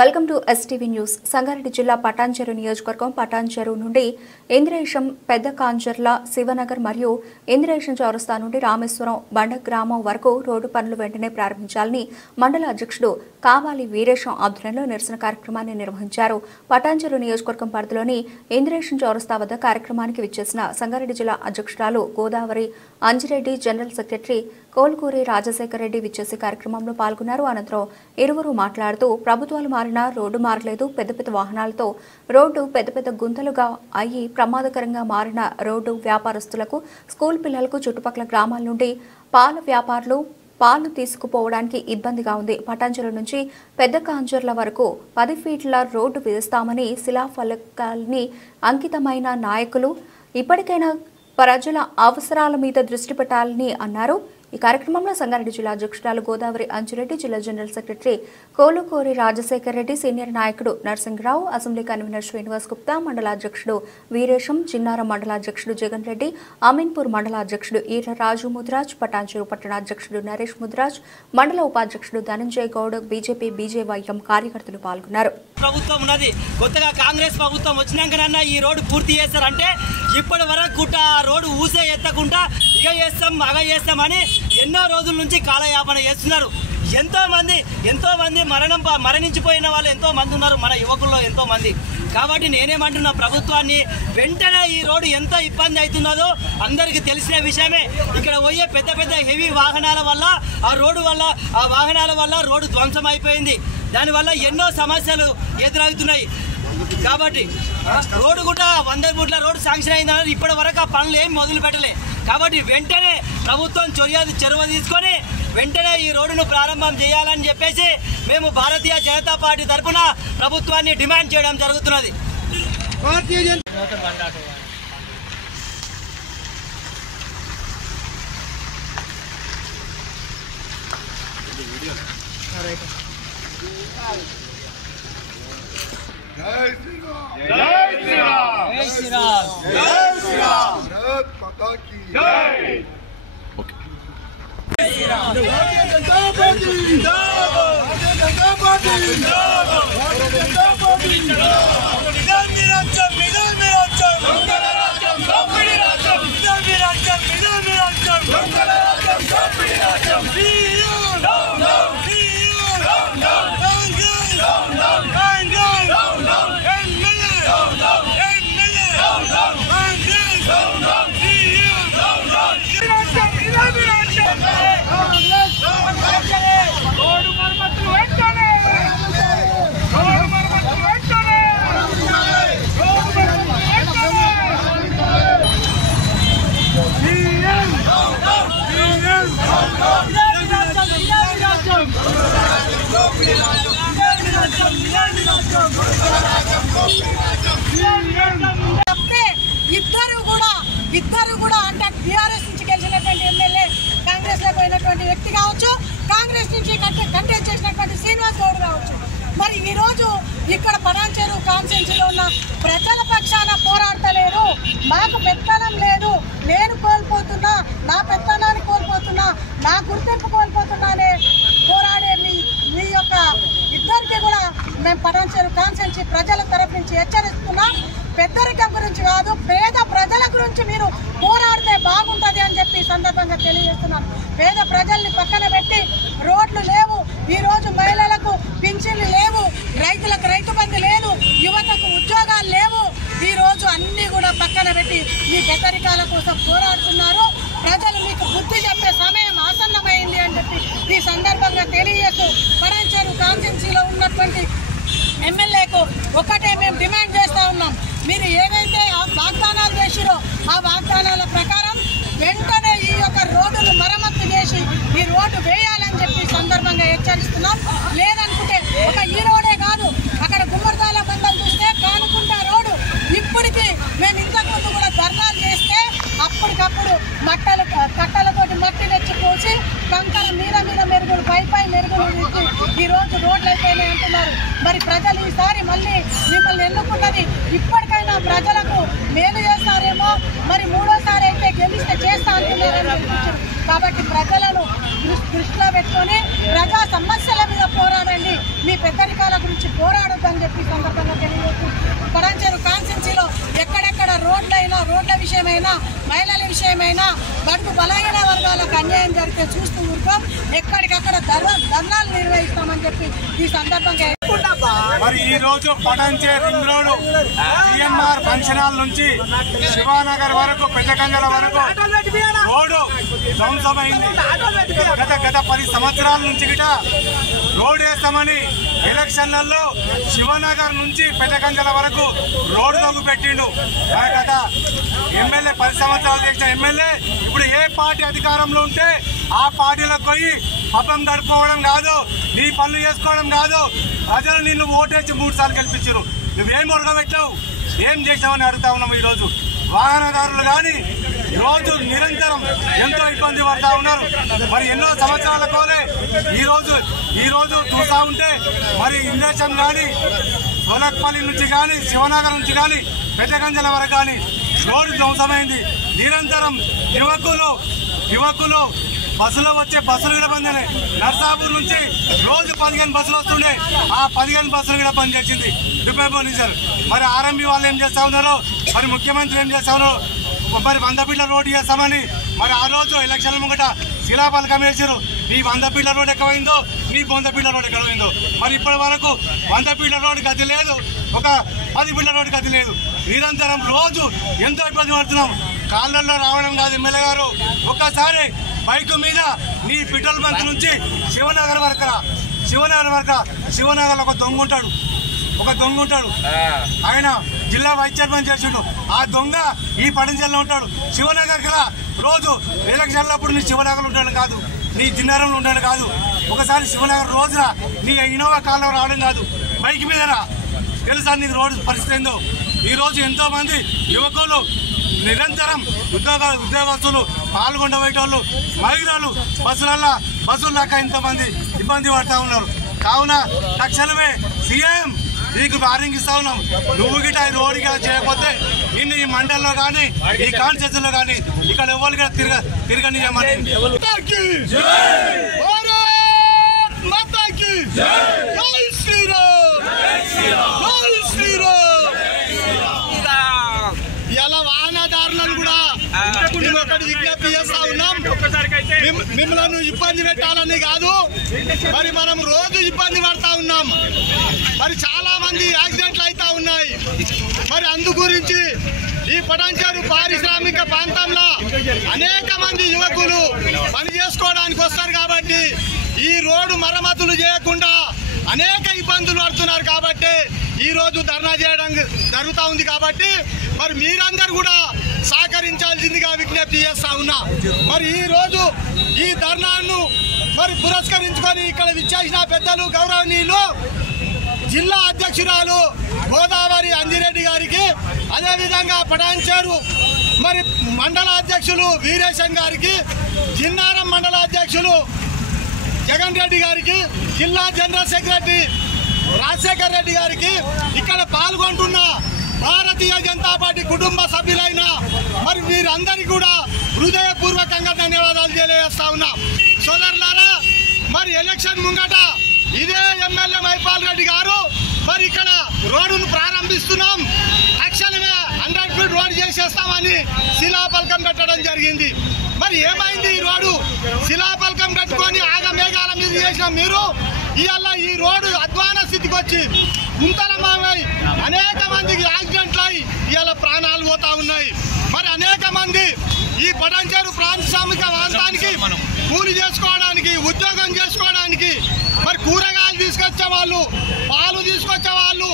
Welcome to STV news. Sangareddy జిల్లా పటాన్చెరు నియోజకవర్గం పటాన్చెరు నుండి ఇంద్రేశం పెద్ద కాంజర్ల శివనగర్ మరియు ఇంద్రేశం చౌరస్తా నుండి రామేశ్వరం బండ గ్రామం వరకు రోడ్డు పనులు వెంటనే ప్రారంభించాలని మండల అధ్యక్షుడు కావాలి వీరేశం ఆధ్వర్యంలో నిరసన కార్యక్రమాన్ని నిర్వహించారు. పటాన్చెరు నియోజకవర్గం పరిధిలోని ఇంద్రేశం చౌరస్తా వద్ద కార్యక్రమానికి విచ్చేసిన సంగారెడ్డి జిల్లా అధ్యక్షురాలు గోదావరి అంజిరెడ్డి, జనరల్ సెక్రటరీ కోల్కూరి రాజశేఖర్ రెడ్డి విచ్చేసి కార్యక్రమంలో పాల్గొన్నారు. అనంతరం ఇరువురు మాట్లాడుతూ ప్రభుత్వాలు మారినా రోడ్డు మారలేదు, పెద్ద పెద్ద వాహనాలతో రోడ్డు పెద్ద పెద్ద గుంతలుగా అయ్యి ప్రమాదకరంగా మారిన రోడ్డు వ్యాపారస్తులకు, స్కూల్ పిల్లలకు, చుట్టుపక్కల గ్రామాల నుండి పాల వ్యాపారులు పాలు తీసుకుపోవడానికి ఇబ్బందిగా ఉంది. పటాన్చెరు నుంచి పెద్ద కాంజర్ల వరకు 10 ఫీట్ల రోడ్డు వేస్తామని శిలాఫలకాల్ని అంకితమైన నాయకులు ఇప్పటికైనా ప్రజల అవసరాల మీద దృష్టి పెట్టాలని అన్నారు. ఈ కార్యక్రమంలో సంగారెడ్డి జిల్లా అధ్యక్షురాలు గోదావరి అంజిరెడ్డి, జిల్లా general secretary Kolukori Rajasekhar Reddy, senior నాయకుడు నరసింహరావు, అసెంబ్లీ కన్వీనర్ శ్రీనివాస్ గుప్తా, మండల అధ్యక్షుడు వీరేశం, చిన్నారం మండల అధ్యక్షుడు జగన్ రెడ్డి, అమీన్పూర్ మండల అధ్యక్షుడు ఈర రాజు ముద్రాజ్, పటాన్చెరు పట్టణ అధ్యక్షుడు నరేష్ ముద్రాజ్, మండల ఉపాధ్యక్షుడు ధనంజయ్ గౌడ్, బీజేపీ బీజేవైఎం కార్యకర్తలు పాల్గొన్నారు. ప్రభుత్వం ఉన్నది, కొత్తగా కాంగ్రెస్ ప్రభుత్వం వచ్చినాకనన్నా ఈ రోడ్డు పూర్తి చేస్తారంటే ఇప్పటి వరకు కూడా ఆ రోడ్డు ఊసే ఎత్తకుండా ఇగ చేస్తాం అగ చేస్తామని ఎన్నో రోజుల నుంచి కాలయాపన చేస్తున్నారు. ఎంతో మంది మరణించిపోయిన వాళ్ళు ఎంతో మంది ఉన్నారు, మన యువకుల్లో ఎంతో మంది. కాబట్టి నేనేమంటున్నా, ప్రభుత్వాన్ని వెంటనే ఈ రోడ్డు ఎంత ఇబ్బంది అవుతున్నదో అందరికీ తెలిసిన విషయమే. ఇక్కడ పోయే పెద్ద పెద్ద హెవీ వాహనాల వల్ల ఆ వాహనాల వల్ల రోడ్డు ధ్వంసం అయిపోయింది. దానివల్ల ఎన్నో సమస్యలు ఎదురవుతున్నాయి. కాబట్టి రోడ్డు కూడా 100 ఫీట్ల రోడ్డు శాంక్షన్ అయిందన్నారు, ఇప్పటి వరకు ఆ పనులు ఏం మొదలు పెట్టలే. కాబట్టి వెంటనే ప్రభుత్వం చొరవ తీసుకొని వెంటనే ఈ రోడ్డును ప్రారంభం చేయాలని చెప్పేసి మేము భారతీయ జనతా పార్టీ తరఫున ప్రభుత్వాన్ని డిమాండ్ చేయడం జరుగుతున్నది. जय श्री राम, जय श्री राम, जय श्री राम, जय श्री राम, भारत माता की जय। जय श्री राम। भारतीय जनता पार्टी जिंदाबाद, भारतीय जनता पार्टी जिंदाबाद, भारतीय जनता पार्टी जिंदाबाद। निजामी राज्यम, निजामी राज्यम, मंगल राज्यम, कंपनी राज्यम, निजामी राज्यम, निजामी राज्यम, मंगल राज्यम, कंपनी राज्यम। CM down down, CM down down, Congress down down, Congress down down, MLA down down, MLA down down, Congress down down, CM down down, राज्यम, निजामी राज्यम, कांग्रेस डाउन डाउन, रोड मरम्मतुलु వెంటనే, రోడ్ మరమ్మతులు వెంటనే, రోడ్ మరమ్మతులు వెంటనే, CM down down, CM down down, निजामी राज्यम, कंपनी राज्यम, ఇద్దరు కూడా అంటే టీఆర్ఎస్ నుంచి గెలిచినటువంటి ఎమ్మెల్యే కాంగ్రెస్ లో పోయినటువంటి వ్యక్తి కావచ్చు, కాంగ్రెస్ నుంచి కంటెస్ట్ చేసినటువంటి శ్రీనివాస్ గౌడ్ కావచ్చు. మరి ఈ రోజు ఇక్కడ పటాన్చెరు కాన్స్టిట్యున్సీలో ఉన్న ప్రజల పక్షాన పోరాడతలేరు. మాకు పెత్తనం లేదు, నేను కోల్పోతున్నా, నా పెత్తనాన్ని కోల్పోతున్నా, నా గుర్తింపు కోల్పోతున్నానే పోరాడే మీ యొక్క ఇద్దరికి కూడా మేము పటాన్చెరు కాన్స్టిట్యున్సీ ప్రజల తరఫు నుంచి హెచ్చరిస్తున్నాం. పెద్దరికం గురించి కాదు, పేద ప్రజల గురించి మీరు పోరాడితే బాగుంటుంది అని చెప్పి సందర్భంగా తెలియజేస్తున్నాను. పేద ప్రజల్ని పక్కన పెట్టి రోడ్లు లేవు, ఈ రోజు మహిళలకు పింఛన్లు లేవు, రైతులకు రైతు బంధు లేదు, యువతకు ఉద్యోగాలు లేవు. ఈ రోజు అన్ని కూడా పక్కన పెట్టి ఈ పెద్దరికాల కోసం పోరాడుతున్నారు. ప్రజలు మీకు బుద్ధి చెప్పే సమయం ఆసన్నమైంది అని చెప్పి ఈ సందర్భంగా తెలియజేస్తూ పటాన్చెరు కాన్స్టిట్యున్సీలో ఉన్నటువంటి ఎమ్మెల్యేకు ఒకటే మేము డిమాండ్ చేస్తూ ఉన్నాం. మీరు ఏవైతే వాగ్దానాలు చేసిరో ఆ వాగ్దానాల ప్రకారం వెంటనే ఈ యొక్క రోడ్డును మరమ్మతు చేసి ఈ రోడ్డు వేయాలని చెప్పి సందర్భంగా హెచ్చరిస్తున్నాం. లేదనుకుంటే ఒక ఈ రోడే కాదు, అక్కడ గుమ్మడిదాల బండలు చూస్తే కానుకుంట రోడ్డు ఇప్పటికీ మేము ఇంతకుముందు కూడా ధర్నాలు చేస్తే అప్పటికప్పుడు కట్టలతోటి మట్టి తెచ్చిపోసి కంకర మీద మెరుగులు పై మెరుగులు ఈ రోజు రోడ్లు అయిపోయినాయి అంటున్నారు. మరి ప్రజలు ఈసారి మళ్ళీ మిమ్మల్ని ఎన్నుకున్నది ఇప్పటికైనా ప్రజలకు మేలు చేస్తారేమో, మరి మూడోసారి అయితే గెలిస్తే చేస్తా అంటున్నారని కాబట్టి ప్రజలను దృష్టిలో పెట్టుకొని ప్రజా సమస్యల మీద పోరాడండి, మీ పెద్దరికాల గురించి పోరాడొద్దని చెప్పి సందర్భంగా తెలియజేస్తూ పటాన్చెరు కాన్స్టిట్యున్సీలో ఎక్కడెక్కడ రోడ్లైనా రోడ్ల విషయమైనా మహిళల విషయమైనా బడుగు బలహీన వర్గాలకు అన్యాయం జరిగితే చూస్తూ ఊరుకోం, ఎక్కడికక్కడ ధర్నాలు నిర్వహిస్తామని చెప్పి ఈ సందర్భంగా. మరి ఈ రోజు Patancheru ring road CMR function hall నుంచి శివానగర్ వరకు పెద్దకంజల వరకు రోడ్డు ధ్వంసమైంది. గత 10 సంవత్సరాల నుంచి గిట రోడ్ వేస్తామని ఎలక్షన్లలో శివనగర్ నుంచి పెద్దకంజల వరకు రోడ్డు తగ్గు పెట్టిండు. గత ఎమ్మెల్యే 10 సంవత్సరాలు చేసిన ఎమ్మెల్యే ఇప్పుడు ఏ పార్టీ అధికారంలో ఉంటే ఆ పార్టీలకు పోయి పబ్బం గడుపుకోవడం కాదు, నీ పనులు చేసుకోవడం కాదు. ప్రజలు నిన్ను ఓటేసి 3 సార్లు గెలిపించారు, నువ్వేం ఉడకబెట్టావు, ఏం చేసావని అడుగుతా ఉన్నాము. ఈరోజు వాహనదారులు కానీ రోజు నిరంతరం ఎంతో ఇబ్బంది పడతా ఉన్నారు. మరి ఎన్నో సంవత్సరాల కోలే ఈ రోజు చూస్తూ ఉంటే మరి ఇందేశం కానీ సోలక్పల్లి నుంచి కానీ శివనగర్ నుంచి కానీ పెద్దకంజల వరకు కానీ రోడ్డు ధ్వంసమైంది. నిరంతరం యువకులు బస్సులో వచ్చే బస్సులు కూడా బంద్ అయినాయి. నర్సాపూర్ నుంచి రోజు 15 బస్సులు వస్తుండే, ఆ 15 బస్సులు కూడా బంద్ చేసింది డిపో పోలీసులు. మరి ఆర్ఎంబీ వాళ్ళు ఏం చేస్తా ఉన్నారో, మరి ముఖ్యమంత్రి ఏం చేస్తా ఉన్నారో, మరి 100 ఫీట్ల రోడ్డు చేస్తామని మరి ఆ రోజు ఎలక్షన్ల ముంగట శిలాపలకం వేసారు. నీ 100 ఫీట్ల రోడ్డు ఎక్కడైందో, నీ 100 ఫీట్ల రోడ్డు ఎక్కడైందో. మరి ఇప్పటి వరకు 100 ఫీట్ల రోడ్డు గతి లేదు, ఒక 10 ఫీట్ల రోడ్డు గతి లేదు. నిరంతరం రోజు ఎంతో ఇబ్బంది పడుతున్నాం. కాళ్ళల్లో రావడం కాదు ఎమ్మెల్యే గారు, ఒక్కసారి బైక్ మీద నీ పెట్రోల్ బంక్ నుంచి శివనగర్ ఒక దొంగ ఉంటాడు, ఆయన జిల్లా వైస్ చైర్మన్ చేసిండు. ఆ దొంగ ఈ పటాన్చెరులో ఉంటాడు. శివనగర్ కదా రోజు ఎలక్షన్లప్పుడు నీ శివనగర్ ఉంటాడు కాదు, నీ జిన్నారంలో ఉంటాడు కాదు. ఒకసారి శివనగర్ రోజున నీ ఇన్నోవా కాల్లో రావడం కాదు, బైక్ మీద రా. తెలుసా నీకు రోడ్డు పరిస్థితి ఏందో. ఈరోజు ఎంతో మంది యువకులు నిరంతరం ఉద్యోగస్తులు పాల్గొండబోయేటోళ్ళు మహిళలు బస్సుల్లాక ఎంతోమంది ఇబ్బంది పడతా ఉన్నారు. కావున తక్షణమే సీఎం నీకు వార్నింగ్ ఇస్తా ఉన్నాం. నువ్వు గిట ఈ రోడ్డు చేయకపోతే నిన్ను ఈ మండలంలో కానీ ఈ కాన్స్టిట్యూన్సీలో కానీ ఇక్కడ ఎవరు కూడా తిరగనియమని. ఇలా వాహనదారులను కూడా ఒకటి విజ్ఞప్తి చేస్తా ఉన్నాం, మిమ్మల్ని ఇబ్బంది పెట్టాలని కాదు, మరి మనం రోజు ఇబ్బంది పడతా ఉన్నాం. మరి చాలా మంది యాక్సిడెంట్లు అవుతా ఉన్నాయి. మరి అందు గురించి ఈ పటాన్చెరు పారిశ్రామిక ప్రాంతంలో అనేక మంది యువకులు పని చేసుకోవడానికి వస్తారు. కాబట్టి ఈ రోడ్డు మరమ్మతులు చేయకుండా అనేక ఇబ్బందులు పడుతున్నారు. కాబట్టి ఈ రోజు ధర్నా చేయడం జరుగుతూ ఉంది. కాబట్టి మరి మీరందరూ కూడా సహకరించాల్సిందిగా విజ్ఞప్తి చేస్తా ఉన్నా. మరి ఈ రోజు ఈ ధర్నాను మరి పురస్కరించుకొని ఇక్కడ విచ్చేసిన పెద్దలు గౌరవనీయులు జిల్లా అధ్యక్షురాలు గోదావరి అంజిరెడ్డి గారికి, అదేవిధంగా పటాన్చెరు మరి మండల అధ్యక్షులు వీరేశన్ గారికి, జిన్నారం మండల అధ్యక్షులు జగన్ రెడ్డి గారికి, జిల్లా జనరల్ సెక్రటరీ రాజశేఖర్ రెడ్డి గారికి, ఇక్కడ పాల్గొంటున్న భారతీయ జనతా పార్టీ కుటుంబ సభ్యులైన మరి వీరందరికీ కూడా హృదయపూర్వకంగా ధన్యవాదాలు తెలియజేస్తా ఉన్నా. సోదరులారా, మరి ఎలక్షన్ ముంగట ఇదే ఎమ్మెల్యే మైపాల్ రెడ్డి గారు మరి ఇక్కడ రోడ్డును ప్రారంభిస్తున్నాం, తక్షణమే 100 ఫీట్ రోడ్డు చేసేస్తామని శిలాపలకం పెట్టడం జరిగింది. మరి ఏమైంది? ఈ రోడ్డు శిలాపలకం పెట్టుకొని ఆగమేఘాల మీద చేసిన మీరు ఇవాళ ఈ రోడ్డు అధ్వాన స్థితికి వచ్చి గుంతలమామై అనేక మందికి యాక్సిడెంట్లు అయి ఇవాళ ప్రాణాలు పోతా ఉన్నాయి. మరి అనేక మంది ఈ పటాన్చెరు పారిశ్రామిక ప్రాంతానికి కూలి చేసుకోవడానికి, ఉద్యోగం చేసుకోవడానికి, మరి కూరగాయలు తీసుకొచ్చే వాళ్ళు, పాలు తీసుకొచ్చే వాళ్ళు,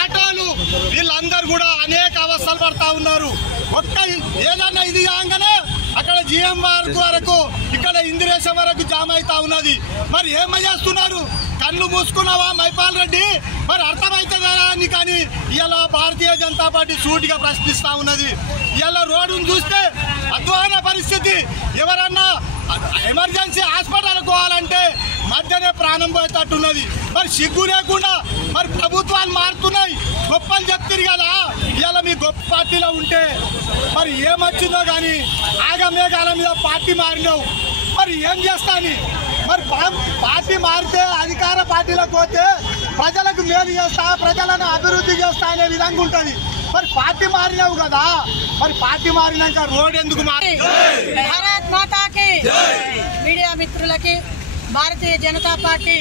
ఆటోలు, వీళ్ళందరూ కూడా అనేక అవస్థలు పడతా ఉన్నారు. ఒక్క ఏదన్నా ఇది కాగానే అక్కడ జిఎం వరకు ఇక్కడ ఇందిరేశం వరకు జామ్ అవుతా ఉన్నది. మరి ఏమై చేస్తున్నారు? కళ్ళు మూసుకున్నావా మైపాల్ రెడ్డి? మరి అర్థమవుతుందా అని కానీ ఇలా భారతీయ జనతా పార్టీ సూటిగా ప్రశ్నిస్తా ఉన్నది. ఇలా రోడ్డును చూస్తే అధ్వాన పరిస్థితి. ఎవరన్నా ఎమర్జెన్సీ హాస్పిటల్ పోవాలంటే మధ్యనే ప్రాణం పోయేటట్టున్నది. మరి సిగ్గు లేకుండా మరి ప్రభుత్వాలు మారుతున్నాయి, గొప్పలు చెప్తారు కదా. ఇలా మీ గొప్ప పార్టీలో ఉంటే మరి ఏమొచ్చిందో కానీ ఆగమేఘాల మీద పార్టీ మారినావు. మరి ఏం చేస్తాని మరి పార్టీ మారితే అధికార పార్టీలోకి పోతే ప్రజలకు మేలు చేస్తా, ప్రజలను అభివృద్ధి చేస్తా అనే విధంగా ఉంటుంది. మరి పార్టీ మారినావు కదా, మరి పార్టీ మారినాక రోడ్ ఎందుకు మారి? భారత్ మాతాకి మీడియా మిత్రులకి భారతీయ జనతా పార్టీ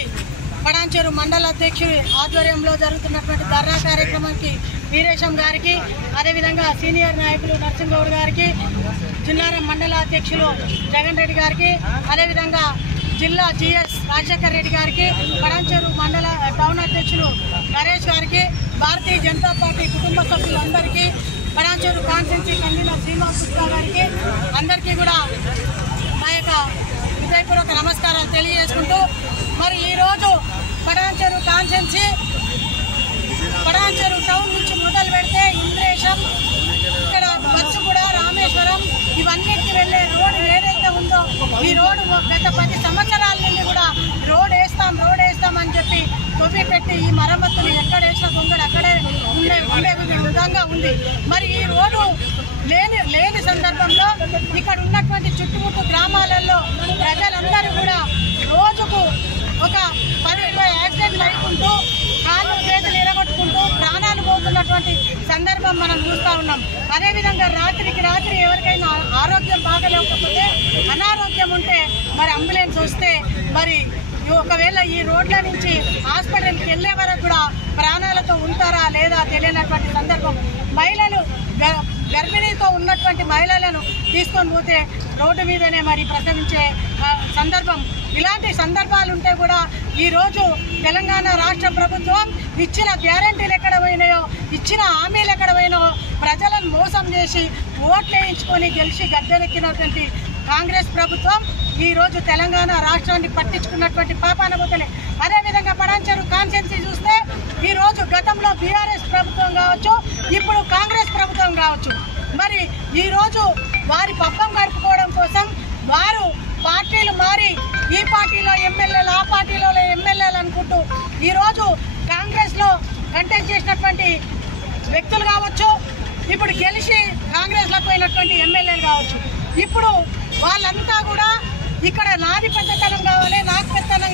పటాన్చెరు మండల అధ్యక్షుడి ఆధ్వర్యంలో జరుగుతున్నటువంటి ధర్నా కార్యక్రమానికి వీరేశం గారికి, అదేవిధంగా సీనియర్ నాయకులు నరసింహగౌడ్ గారికి, జిల్లారం మండల అధ్యక్షులు జగన్ రెడ్డి గారికి, అదేవిధంగా జిల్లా జిఎస్ రాజశేఖర్ రెడ్డి గారికి, పటాన్చెరు మండల టౌన్ అధ్యక్షులు నరేష్ గారికి, భారతీయ జనతా పార్టీ కుటుంబ సభ్యులందరికీ, పటాన్చెరు కాన్స్టిట్యున్సీ కన్వీనర్ శ్రీనివాస్ గుప్తా గారికి అందరికీ కూడా మా యొక్క హృదయపూర్వక నమస్కారాలు తెలియజేసుకుంటూ, మరి ఈరోజు పటాన్చెరు కాన్స్టిట్యున్సీ పటాన్చెరు టౌన్ నుంచి మొదలు పెడితే ఇంద్రేశం, ఇక్కడ బస్సుగూడ, రామేశ్వరం ఇవన్నిటికి వెళ్ళే రోడ్డు ఏదైతే ఉందో ఈ రోడ్డు గత 10 సంవత్సరాల నుండి కూడా రోడ్ వేస్తాం అని చెప్పి తొవ్వి పెట్టి ఈ మరమ్మతులు ఎక్కడ వేసిన దొంగడు అక్కడే ఉండే విధంగా ఉంది. మరి ఈ రోడ్డు లేని సందర్భంలో ఇక్కడ ఉన్నటువంటి చుట్టుముట్టు గ్రామాలలో ప్రజలందరూ కూడా రోజుకు ఒక 10-20 యాక్సిడెంట్లు అయికుంటూ కాళ్ళు చేతులు ఎరగొట్టుకుంటూ ప్రాణాలు పోతున్నటువంటి సందర్భం మనం చూస్తూ ఉన్నాం. అదేవిధంగా రాత్రికి రాత్రి ఎవరికైనా ఆరోగ్యం బాగలేకపోతే, అనారోగ్యం ఉంటే మరి అంబులెన్స్ వస్తే మరి ఒకవేళ ఈ రోడ్ల నుంచి హాస్పిటల్కి వెళ్ళే వరకు కూడా ప్రాణాలతో ఉంటారా లేదా తెలియనటువంటి సందర్భం. మహిళలు గర్భిణీతో ఉన్నటువంటి మహిళలను తీసుకొని పోతే రోడ్డు మీదనే మరి ప్రసవించే సందర్భం. ఇలాంటి సందర్భాలు ఉంటే కూడా ఈరోజు తెలంగాణ రాష్ట్ర ప్రభుత్వం ఇచ్చిన గ్యారంటీలు ఎక్కడ పోయినాయో, ఇచ్చిన హామీలు ఎక్కడ పోయినాయో, ప్రజలను మోసం చేసి ఓట్లు వేయించుకొని గెలిచి గద్దెనెక్కినటువంటి కాంగ్రెస్ ప్రభుత్వం ఈరోజు తెలంగాణ రాష్ట్రాన్ని పట్టించుకున్నటువంటి పాపాన పోతలే. అదేవిధంగా పటాన్చెరు కాన్స్టిట్యున్సీ చూస్తే ఈరోజు గతంలో బీఆర్ఎస్ ప్రభుత్వం కావచ్చు, ఇప్పుడు కాంగ్రెస్ ప్రభుత్వం కావచ్చు, మరి ఈరోజు వారి పబ్బం గడుపుకోవడం కోసం వారు పార్టీలు మారి ఈ పార్టీలో ఎమ్మెల్యేలు, ఆ పార్టీలో ఎమ్మెల్యేలు అనుకుంటూ ఈరోజు కాంగ్రెస్లో కంటెస్ట్ చేసినటువంటి వ్యక్తులు కావచ్చు, ఇప్పుడు గెలిచి కాంగ్రెస్లో పోయినటువంటి ఎమ్మెల్యేలు కావచ్చు, ఇప్పుడు వాళ్ళంతా కూడా ఇక్కడ నాది పెద్దతనం కావాలి, నాకు పెద్దతనం